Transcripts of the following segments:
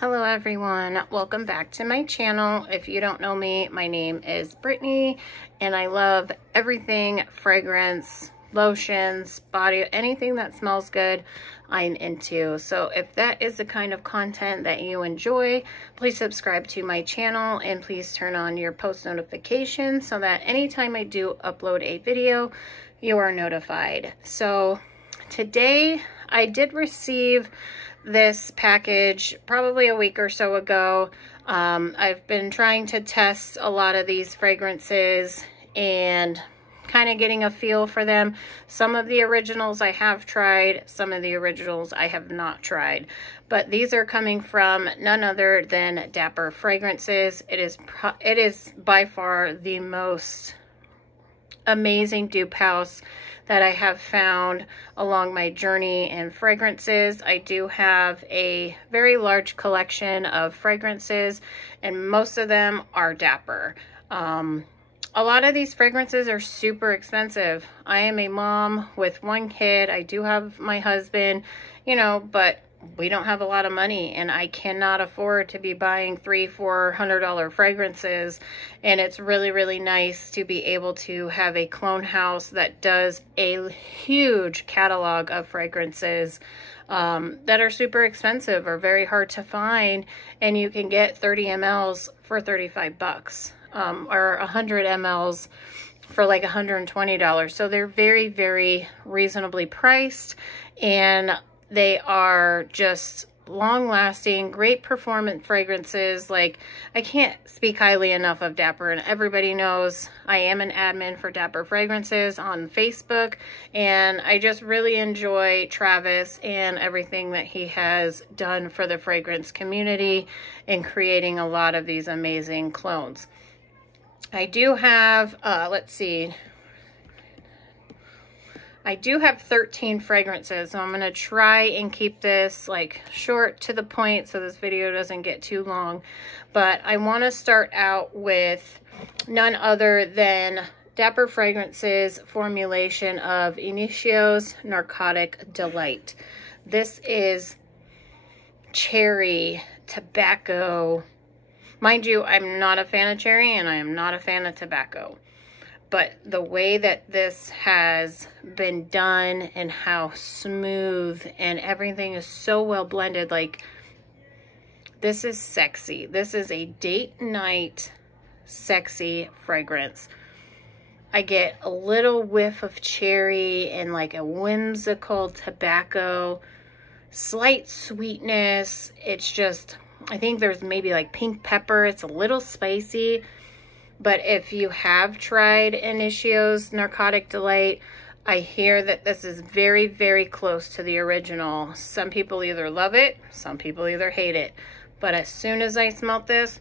Hello everyone, welcome back to my channel. If you don't know me, my name is Brittany and I love everything fragrance, lotions, body, anything that smells good, I'm into. So if that is the kind of content that you enjoy, please subscribe to my channel and please turn on your post notifications so that anytime I do upload a video, you are notified. So today I did receive this package probably a week or so ago. I've been trying to test a lot of these fragrances and kind of getting a feel for them. Some of the originals I have tried, some of the originals I have not tried, but these are coming from none other than Dapper fragrances. It is by far the most amazing dupe house that I have found along my journey in fragrances. I do have a very large collection of fragrances and most of them are Dapper. A lot of these fragrances are super expensive. I am a mom with one kid. I do have my husband, you know, but we don't have a lot of money and I cannot afford to be buying $300-400 fragrances. And it's really, really nice to be able to have a clone house that does a huge catalog of fragrances that are super expensive or very hard to find. And you can get 30 mLs for 35 bucks or 100 mLs for like $120. So they're very, very reasonably priced and they are just long-lasting, great performance fragrances. Like, I can't speak highly enough of Dapper, and everybody knows I am an admin for Dapper Fragrances on Facebook, and I just really enjoy Travis and everything that he has done for the fragrance community in creating a lot of these amazing clones. I do have, let's see, I do have 13 fragrances, so I'm going to try and keep this like short to the point so this video doesn't get too long. But I want to start out with none other than Dapper Fragrances formulation of Initio's Narcotic Delight. This is cherry, tobacco. Mind you, I'm not a fan of cherry and I am not a fan of tobacco. But the way that this has been done and how smooth and everything is so well blended, like, this is sexy. This is a date night sexy fragrance. I get a little whiff of cherry and like a whimsical tobacco, slight sweetness. It's just, I think there's maybe like pink pepper. It's a little spicy. But if you have tried Initio's Narcotic Delight, I hear that this is very, very close to the original. Some people either love it, some people either hate it. But as soon as I smelled this,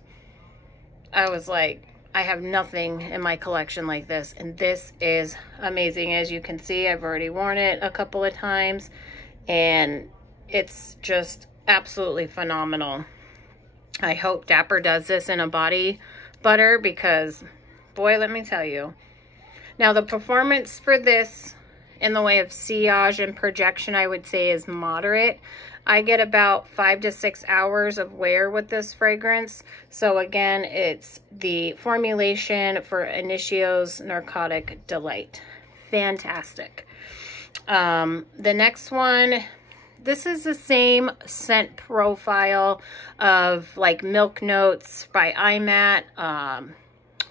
I was like, I have nothing in my collection like this. And this is amazing. As you can see, I've already worn it a couple of times. And it's just absolutely phenomenal. I hope Dapper does this in a body butter because, boy, let me tell you. Now, the performance for this in the way of sillage and projection, I would say, is moderate. I get about 5 to 6 hours of wear with this fragrance. So again, it's the formulation for Initio's Narcotic Delight. Fantastic. The next one, this is the same scent profile of like Milk Notes by Imat,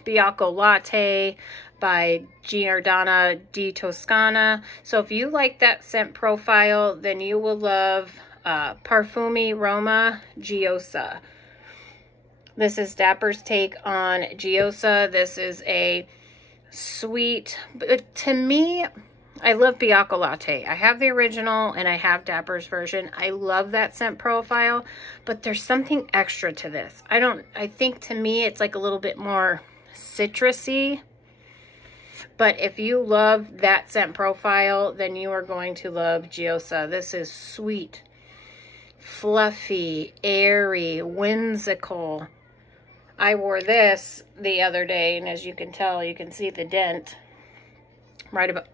Bianco Latte by Giordana di Toscana. So if you like that scent profile, then you will love Perfume Roma Giosa. This is Dapper's take on Giosa. This is a sweet, but to me, I love Bianco Latte. I have the original and I have Dapper's version. I love that scent profile, but there's something extra to this. I think to me it's like a little bit more citrusy. But if you love that scent profile, then you are going to love Giosa. This is sweet, fluffy, airy, whimsical. I wore this the other day, and as you can tell, you can see the dent right about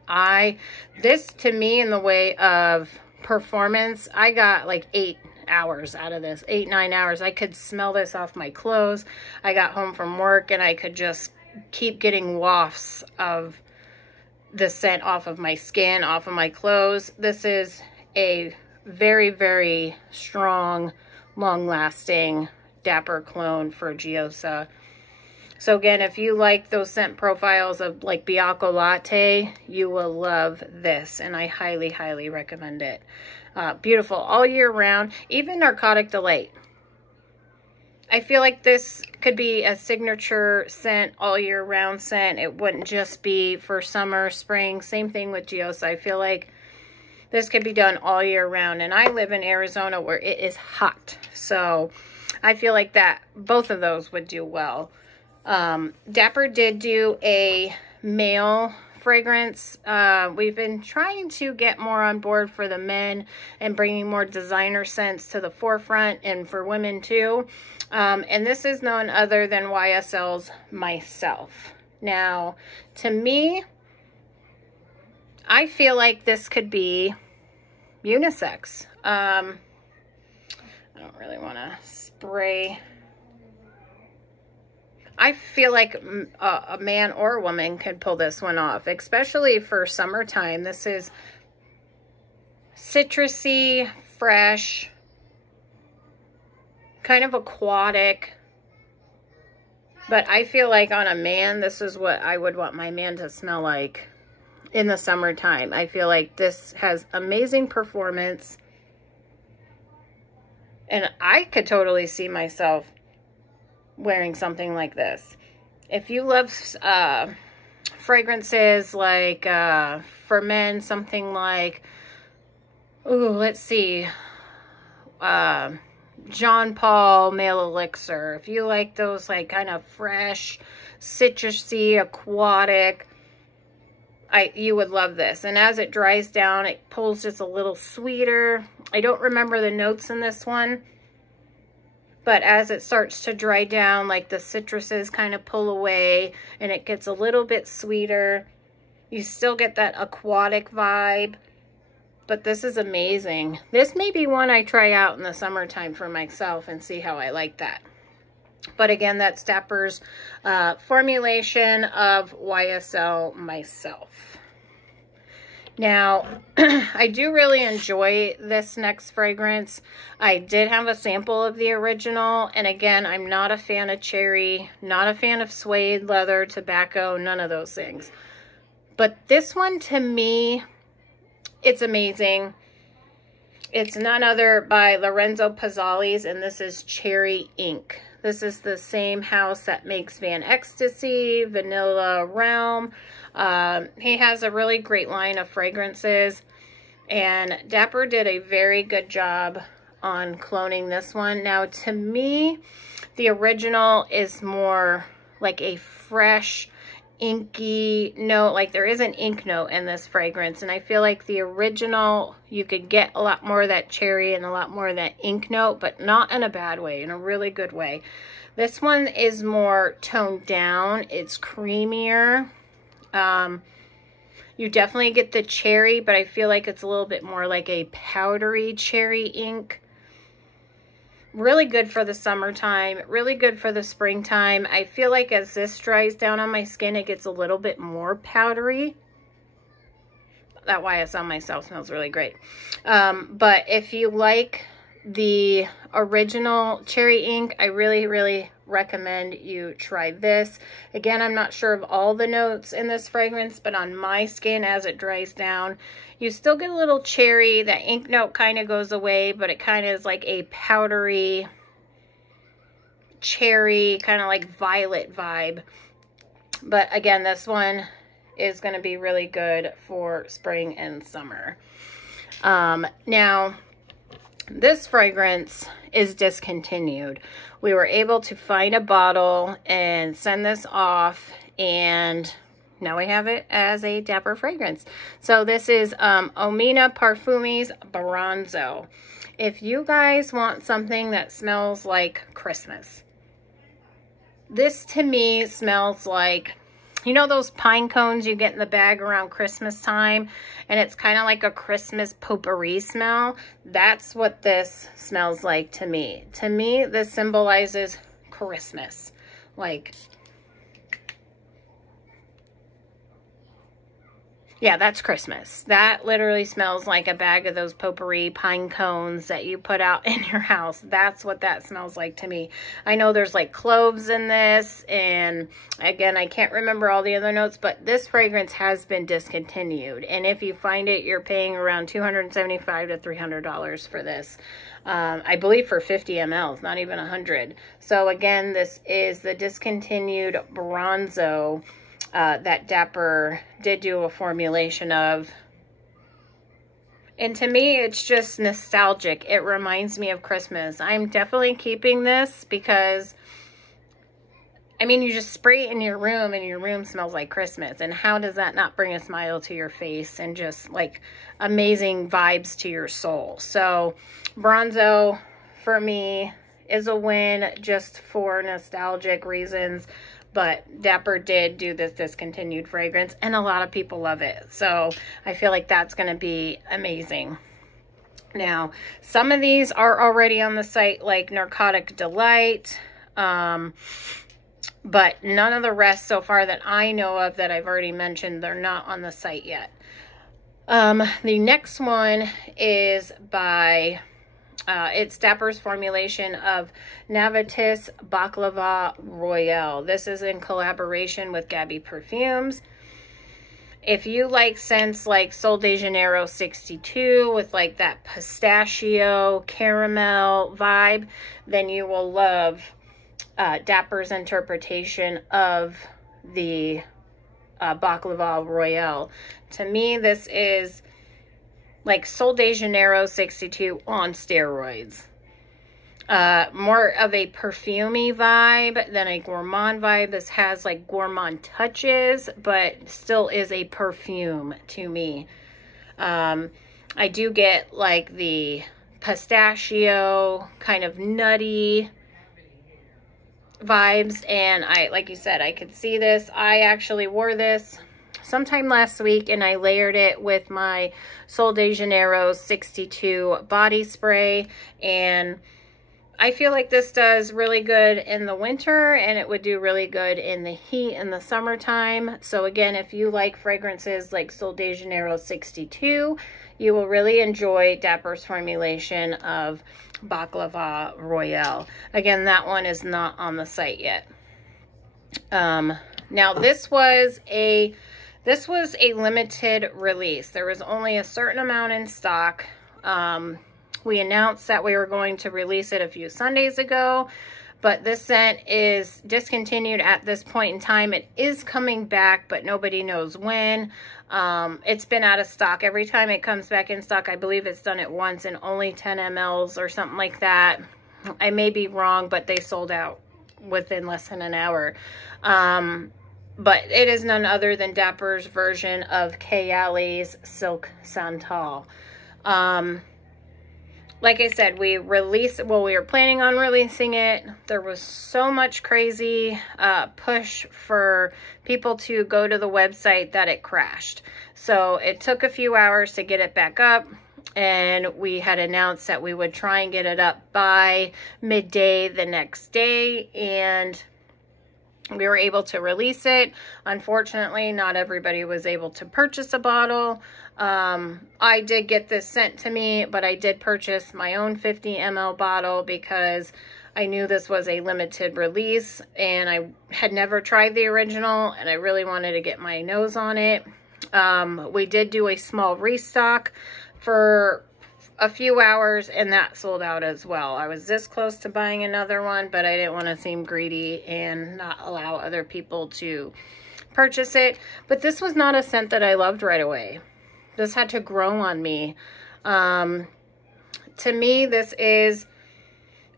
this to me in the way of performance, I got like 8 hours out of this, 8-9 hours. I could smell this off my clothes. I got home from work and I could just keep getting wafts of the scent off of my skin, off of my clothes. This is a very, very strong, long-lasting Dapper clone for Giosa. So again, if you like those scent profiles of like Bianco Latte, you will love this, and I highly, highly recommend it. Beautiful all year round, even Narcotic Delight. I feel like this could be a signature scent, all year round scent. It wouldn't just be for summer, spring. Same thing with Giosa. I feel like this could be done all year round, and I live in Arizona where it is hot. So I feel like that both of those would do well. Dapper did do a male fragrance. We've been trying to get more on board for the men and bringing more designer scents to the forefront, and for women too. And this is none other than YSL's Myself. Now, to me, I feel like this could be unisex. I don't really want to spray. I feel like a man or a woman could pull this one off, especially for summertime. This is citrusy, fresh, kind of aquatic. But I feel like on a man, this is what I would want my man to smell like in the summertime. I feel like this has amazing performance. And I could totally see myself wearing something like this. If you love fragrances like for men, something like, ooh, let's see, Jean Paul Male Elixir. If you like those like kind of fresh, citrusy, aquatic, you would love this. And as it dries down, it pulls just a little sweeter. I don't remember the notes in this one, but as it starts to dry down, like the citruses kind of pull away and it gets a little bit sweeter. You still get that aquatic vibe, but this is amazing. This may be one I try out in the summertime for myself and see how I like that. But again, that's Dapper's formulation of YSL Myself. Now, I do really enjoy this next fragrance. I did have a sample of the original, and again, I'm not a fan of cherry, not a fan of suede, leather, tobacco, none of those things. But this one, to me, it's amazing. It's none other by Lorenzo Pizzali's, and this is Cherry Ink. This is the same house that makes Van Ecstasy, Vanilla Realm. He has a really great line of fragrances, and Dapper did a very good job on cloning this one. Now, to me, the original is more like a fresh, inky note. Like there is an ink note in this fragrance, and I feel like the original, you could get a lot more of that cherry and a lot more of that ink note, but not in a bad way, in a really good way. This one is more toned down. It's creamier. You definitely get the cherry, but I feel like it's a little bit more like a powdery cherry ink. Really good for the summertime, really good for the springtime. I feel like as this dries down on my skin, it gets a little bit more powdery. That YSL Myself smells really great. But if you like the original cherry ink, I really, really recommend you try this. Again, I'm not sure of all the notes in this fragrance, but on my skin, as it dries down, you still get a little cherry. That ink note kind of goes away, but it kind of is like a powdery cherry, kind of like violet vibe. But again, this one is going to be really good for spring and summer. Now, this fragrance is discontinued. We were able to find a bottle and send this off, and now we have it as a Dapper fragrance. So this is Omina Parfume's Bronzo. If you guys want something that smells like Christmas, this to me smells like you know those pine cones you get in the bag around Christmas time, and it's kind of like a Christmas potpourri smell? That's what this smells like to me. To me, this symbolizes Christmas. Like, yeah, that's Christmas. That literally smells like a bag of those potpourri pine cones that you put out in your house. That's what that smells like to me. I know there's like cloves in this, and again, I can't remember all the other notes, but this fragrance has been discontinued. And if you find it, you're paying around $275 to $300 for this. I believe for 50 mLs, not even 100. So again, this is the discontinued Bronzo that Dapper did do a formulation of. And to me, it's just nostalgic. It reminds me of Christmas. I'm definitely keeping this because, I mean, you just spray it in your room and your room smells like Christmas. And how does that not bring a smile to your face and just like amazing vibes to your soul? So Bronzo for me is a win just for nostalgic reasons. But Dapper did do this discontinued fragrance, and a lot of people love it. So I feel like that's going to be amazing. Now, some of these are already on the site, like Narcotic Delight. But none of the rest so far that I know of that I've already mentioned, they're not on the site yet. The next one is by... it's Dapper's formulation of Navus Baklava Royale. This is in collaboration with Gabby Perfumes. If you like scents like Sol de Janeiro 62 with like that pistachio caramel vibe, then you will love Dapper's interpretation of the Baklava Royale. To me, this is like Sol de Janeiro 62 on steroids. More of a perfumey vibe than a gourmand vibe. This has like gourmand touches, but still is a perfume to me. I do get like the pistachio, kind of nutty vibes. And like you said, I could see this. I actually wore this sometime last week, and I layered it with my Sol de Janeiro 62 body spray, and I feel like this does really good in the winter, and it would do really good in the heat in the summertime. So again, if you like fragrances like Sol de Janeiro 62, you will really enjoy Dapper's formulation of Baklava Royale. Again, that one is not on the site yet. Now this was a limited release. There was only a certain amount in stock. We announced that we were going to release it a few Sundays ago, but this scent is discontinued at this point in time. It is coming back, but nobody knows when. It's been out of stock. Every time it comes back in stock, I believe it's done it once in only 10 mLs or something like that. I may be wrong, but they sold out within less than an hour. But it is none other than Dapper's version of Kayali's Silk Santal. Like I said, we were planning on releasing it. There was so much crazy push for people to go to the website that it crashed. So it took a few hours to get it back up, and we had announced that we would try and get it up by midday the next day, and we were able to release it. Unfortunately, not everybody was able to purchase a bottle. I did get this sent to me, but I did purchase my own 50 ml bottle because I knew this was a limited release, and I had never tried the original, and I really wanted to get my nose on it. We did do a small restock for a few hours, and that sold out as well. I was this close to buying another one, but I didn't want to seem greedy and not allow other people to purchase it. But this was not a scent that I loved right away. This had to grow on me. To me, this is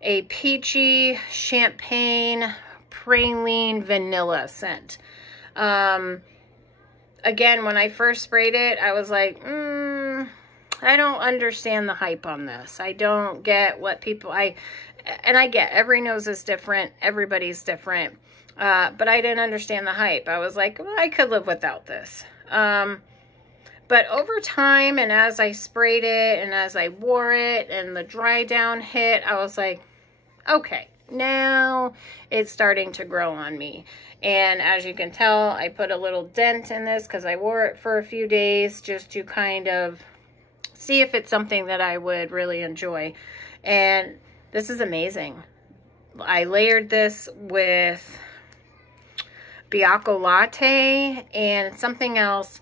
a peachy champagne praline vanilla scent. Again, when I first sprayed it, I was like, I don't understand the hype on this. I don't get what people, and I get every nose is different. Everybody's different. But I didn't understand the hype. I was like, well, I could live without this. But over time, and as I sprayed it, and as I wore it, and the dry down hit, I was like, okay, now it's starting to grow on me. And as you can tell, I put a little dent in this because I wore it for a few days just to kind of see if it's something that I would really enjoy. And this is amazing. I layered this with Bianco Latte and something else,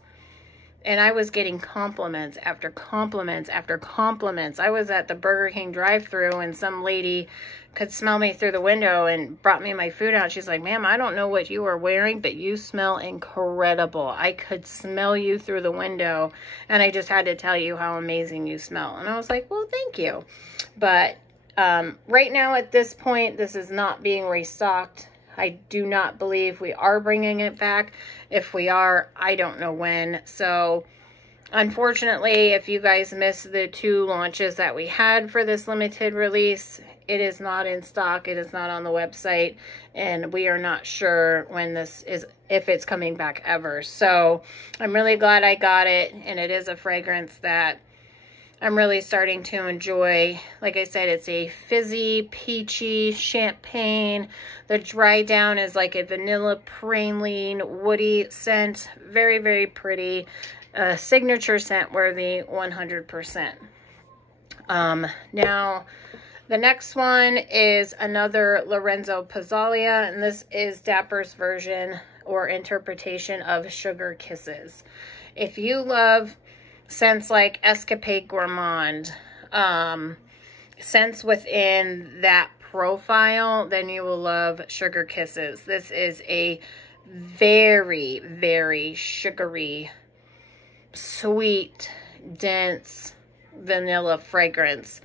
and I was getting compliments after compliments after compliments. I was at the Burger King drive-thru, and some lady could smell me through the window and brought me my food out. She's like, ma'am, I don't know what you are wearing, but you smell incredible. I could smell you through the window, and I just had to tell you how amazing you smell. And I was like, well, thank you. But right now at this point, this is not being restocked. I do not believe we are bringing it back. If we are, I don't know when. So unfortunately, if you guys missed the 2 launches that we had for this limited release, it is not in stock. It is not on the website, and we are not sure when this is, if it's coming back ever. So I'm really glad I got it, and it is a fragrance that I'm really starting to enjoy. Like I said, it's a fizzy, peachy champagne. The dry down is like a vanilla praline, woody scent. Very, very pretty. Signature scent worthy, 100%. Now, the next one is another Lorenzo Pizzalia, and this is Dapper's version or interpretation of Sugar Kisses. If you love scents like Escapade Gourmand, scents within that profile, then you will love Sugar Kisses. This is a very, very sugary, sweet, dense vanilla fragrance.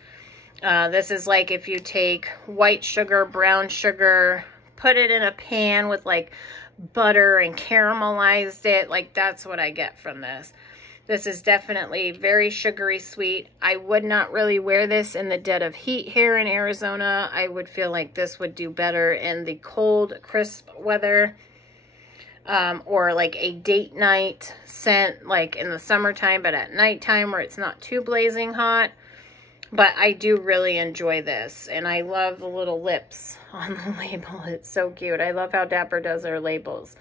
This is like if you take white sugar, brown sugar, put it in a pan with like butter and caramelized it. Like, that's what I get from this. This is definitely very sugary sweet. I would not really wear this in the dead of heat here in Arizona. I would feel like this would do better in the cold, crisp weather. Or like a date night scent, like in the summertime, but at nighttime where it's not too blazing hot. But I do really enjoy this, and I love the little lips on the label. It's so cute. I love how Dapper does their labels.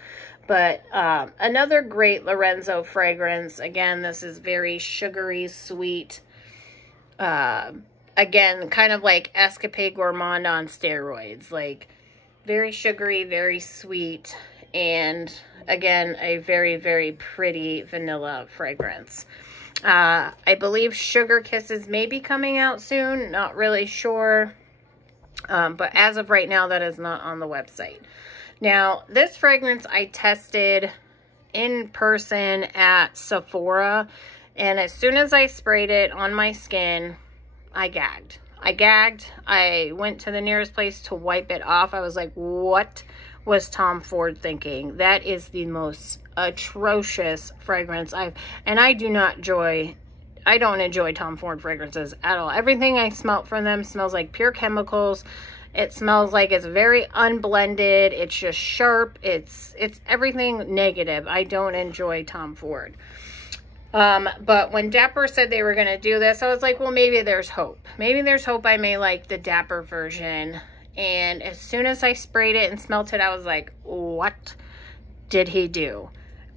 But another great Lorenzo fragrance. Again, this is very sugary, sweet. Again, kind of like Escapade Gourmand on steroids. Like, very sugary, very sweet. And again, a very, very pretty vanilla fragrance. I believe Sugar Kisses may be coming out soon. Not really sure. But as of right now, that is not on the website. Now, this fragrance I tested in person at Sephora. And as soon as I sprayed it on my skin, I gagged. I went to the nearest place to wipe it off. I was like, what was Tom Ford thinking? That is the most atrocious fragrance and I don't enjoy Tom Ford fragrances at all. Everything I smelt from them smells like pure chemicals. It smells like it's very unblended. It's just sharp. It's everything negative. I don't enjoy Tom Ford. But when Dapper said they were going to do this, I was like, well, maybe there's hope. Maybe there's hope I may like the Dapper version. And as soon as I sprayed it and smelt it, I was like, what did he do?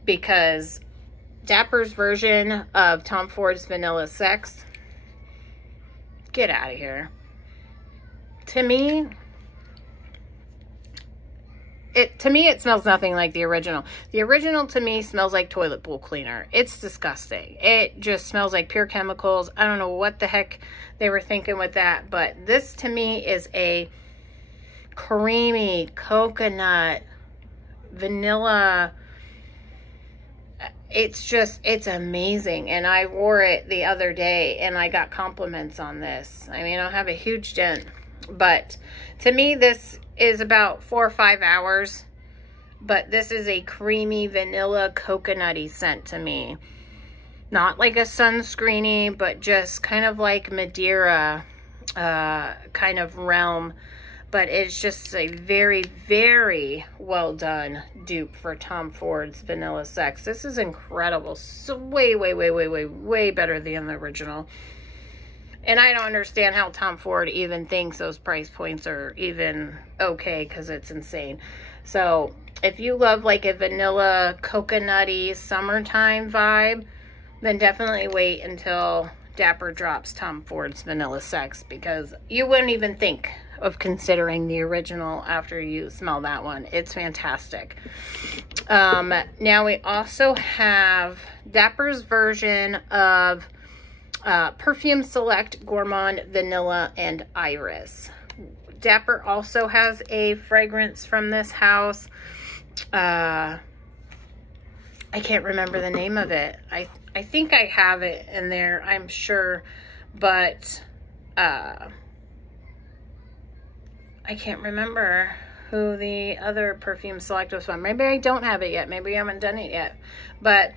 Because Dapper's version of Tom Ford's Vanilla Sex, get out of here. To me, it smells nothing like the original. The original to me smells like toilet bowl cleaner. It's disgusting. It just smells like pure chemicals. I don't know what the heck they were thinking with that, but this to me is a creamy coconut vanilla. It's amazing. And I wore it the other day and I got compliments on this. I mean, I don't have a huge dent, but to me this is about 4 or 5 hours, but this is a creamy vanilla coconutty scent to me. Not like a sunscreeny, but just kind of like Madeira kind of realm. But it's just a very, very well done dupe for Tom Ford's Vanilla Sex. This is incredible. So way, way, way, way, way, way better than the original. And I don't understand how Tom Ford even thinks those price points are even okay, because it's insane. So if you love like a vanilla, coconutty, summertime vibe, then definitely wait until Dapper drops Tom Ford's Vanilla Sex, because you wouldn't even think of considering the original after you smell that one. It's fantastic. Now we also have Dapper's version of Perfume Select Gourmand Vanilla and Iris. Dapper also has a fragrance from this house. I can't remember the name of it. I think I have it in there, I'm sure, but I can't remember who the other Perfume Select was from. Maybe I don't have it yet. Maybe I haven't done it yet. But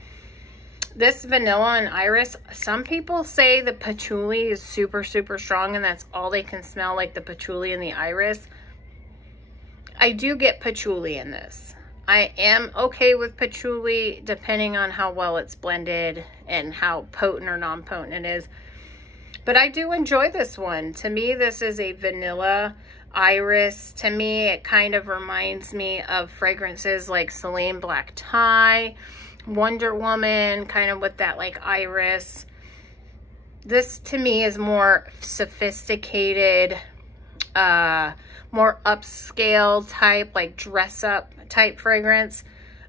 this Vanilla and Iris, some people say the patchouli is super, super strong and that's all they can smell, like the patchouli and the iris. I do get patchouli in this. I am okay with patchouli depending on how well it's blended and how potent or non-potent it is. But I do enjoy this one. To me, this is a vanilla iris. To me, it kind of reminds me of fragrances like Celine Black Tie, Wonder Woman, kind of with that like iris. This to me is more sophisticated, more upscale type, like dress up type fragrance.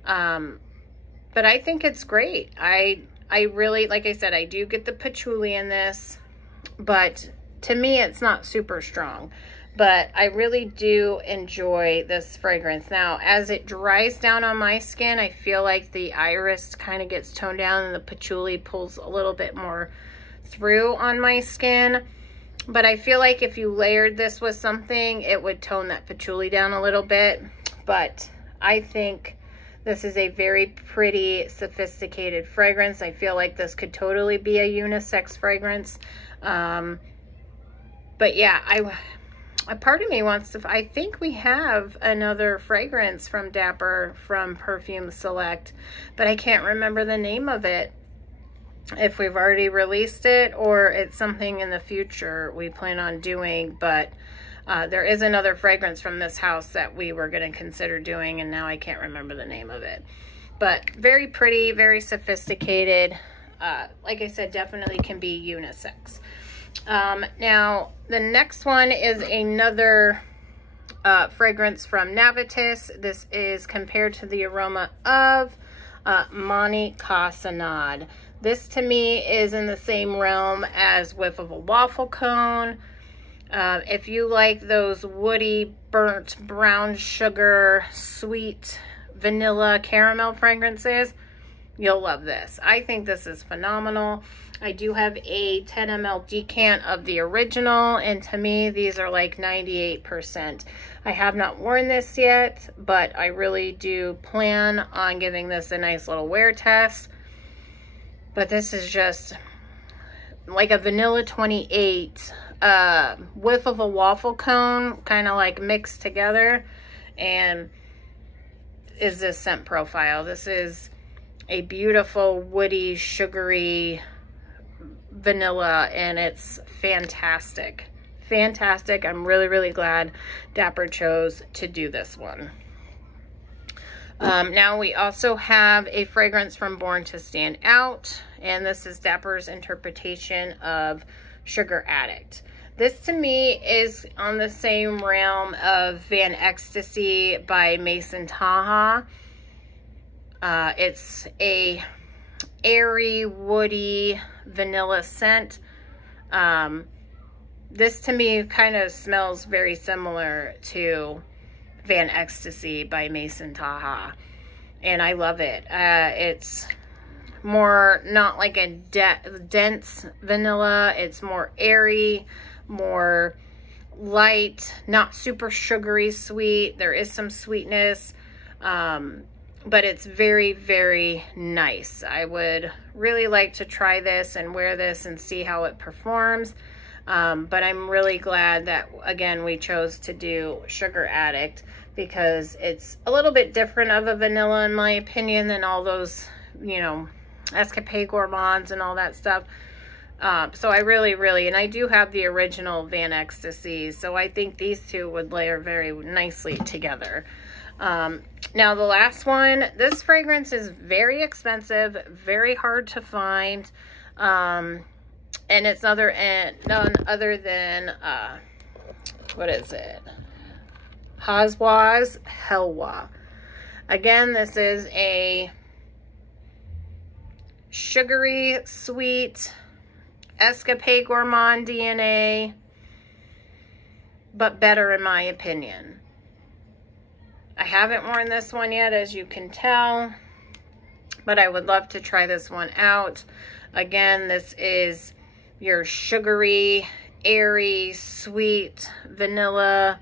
But I think it's great. I really, like I said, I do get the patchouli in this, but to me it's not super strong. But I really do enjoy this fragrance. Now, as it dries down on my skin, I feel like the iris kind of gets toned down and the patchouli pulls a little bit more through on my skin. But I feel like if you layered this with something, it would tone that patchouli down a little bit. But I think this is a very pretty, sophisticated fragrance. I feel like this could totally be a unisex fragrance. But yeah, a part of me wants to, I think we have another fragrance from Dapper from Perfume Select, but I can't remember the name of it. If we've already released it or it's something in the future we plan on doing, but there is another fragrance from this house that we were going to consider doing, and now I can't remember the name of it. But very pretty, very sophisticated. Like I said, definitely can be unisex. Now, the next one is another fragrance from Navus. This is compared to the aroma of Mani Casanad. This to me is in the same realm as Whiff of a Waffle Cone. If you like those woody, burnt brown sugar, sweet vanilla caramel fragrances, you'll love this. I think this is phenomenal. I do have a 10 ml decant of the original, and to me, these are like 98%. I have not worn this yet, but I really do plan on giving this a nice little wear test. But this is just like a vanilla 28 Whiff of a Waffle Cone, kind of like mixed together, and is this scent profile. This is a beautiful woody, sugary vanilla, and it's fantastic. Fantastic. I'm really, really glad Dapper chose to do this one. Now we also have a fragrance from Born to Stand Out, and this is Dapper's interpretation of Sugar Addict. This to me is on the same realm of Van Ecstasy by Mason Taha. It's a airy, woody vanilla scent. This to me kind of smells very similar to Van Ecstasy by Mason Taha, and I love it. It's more not like a dense vanilla. It's more airy, more light, not super sugary sweet. There is some sweetness but it's very, very nice. I would really like to try this and wear this and see how it performs. But I'm really glad that, again, we chose to do Sugar Addict, because it's a little bit different of a vanilla, in my opinion, than all those, you know, Escapade Gourmands and all that stuff. So I really, and I do have the original Van Ecstasies, so I think these two would layer very nicely together. Now the last one, this fragrance is very expensive, very hard to find, and it's none other than, what is it? Hazwa's Helwa. Again, this is a Sugary Sweet Escapade Gourmand DNA, but better in my opinion. I haven't worn this one yet, as you can tell, but I would love to try this one out. Again, this is your sugary, airy, sweet vanilla.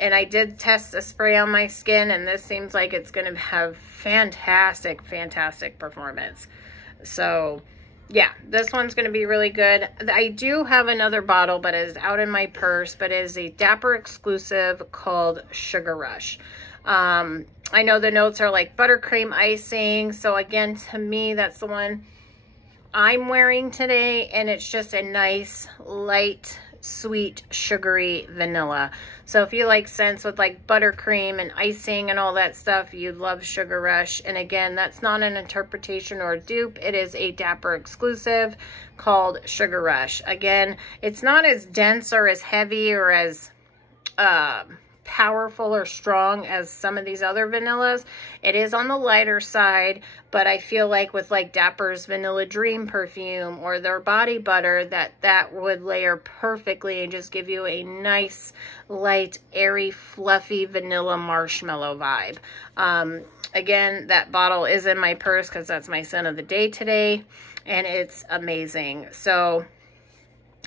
And I did test the spray on my skin, and this seems like it's going to have fantastic, fantastic performance. So yeah, this one's going to be really good. I do have another bottle, but it is out in my purse, but it is a Dapper exclusive called Sugar Rush. I know the notes are like buttercream icing. So again, to me, that's the one I'm wearing today. And it's just a nice, light, sweet, sugary vanilla. So if you like scents with like buttercream and icing and all that stuff, you'd love Sugar Rush. And again, that's not an interpretation or a dupe. It is a Dapper exclusive called Sugar Rush. Again, it's not as dense or as heavy or as powerful or strong as some of these other vanillas. It is on the lighter side, but I feel like with like Dapper's Vanilla Dream perfume or their body butter, that would layer perfectly and just give you a nice, light, airy, fluffy vanilla marshmallow vibe. Again, that bottle is in my purse because that's my scent of the day today, and it's amazing. So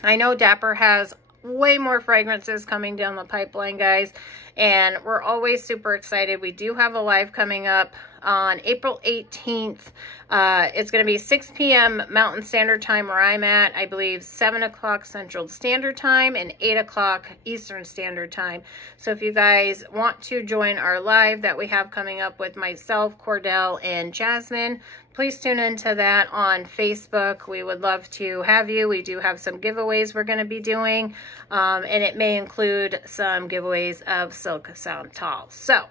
I know Dapper has way more fragrances coming down the pipeline, guys, and we're always super excited. We do have a live coming up on April 18th. It's going to be 6 p.m. Mountain Standard Time where I'm at. I believe 7 o'clock Central Standard Time and 8 o'clock Eastern Standard Time. So if you guys want to join our live that we have coming up with myself, Cordell, and Jasmine, please tune into that on Facebook. We would love to have you. We do have some giveaways we're going to be doing, and it may include some giveaways of Silk Santal. So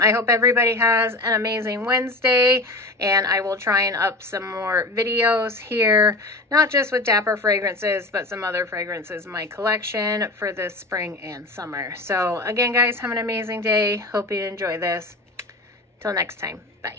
I hope everybody has an amazing Wednesday, and I will try and up some more videos here, not just with Dapper fragrances, but some other fragrances in my collection for this spring and summer. So again, guys, have an amazing day. Hope you enjoy this. Till next time. Bye.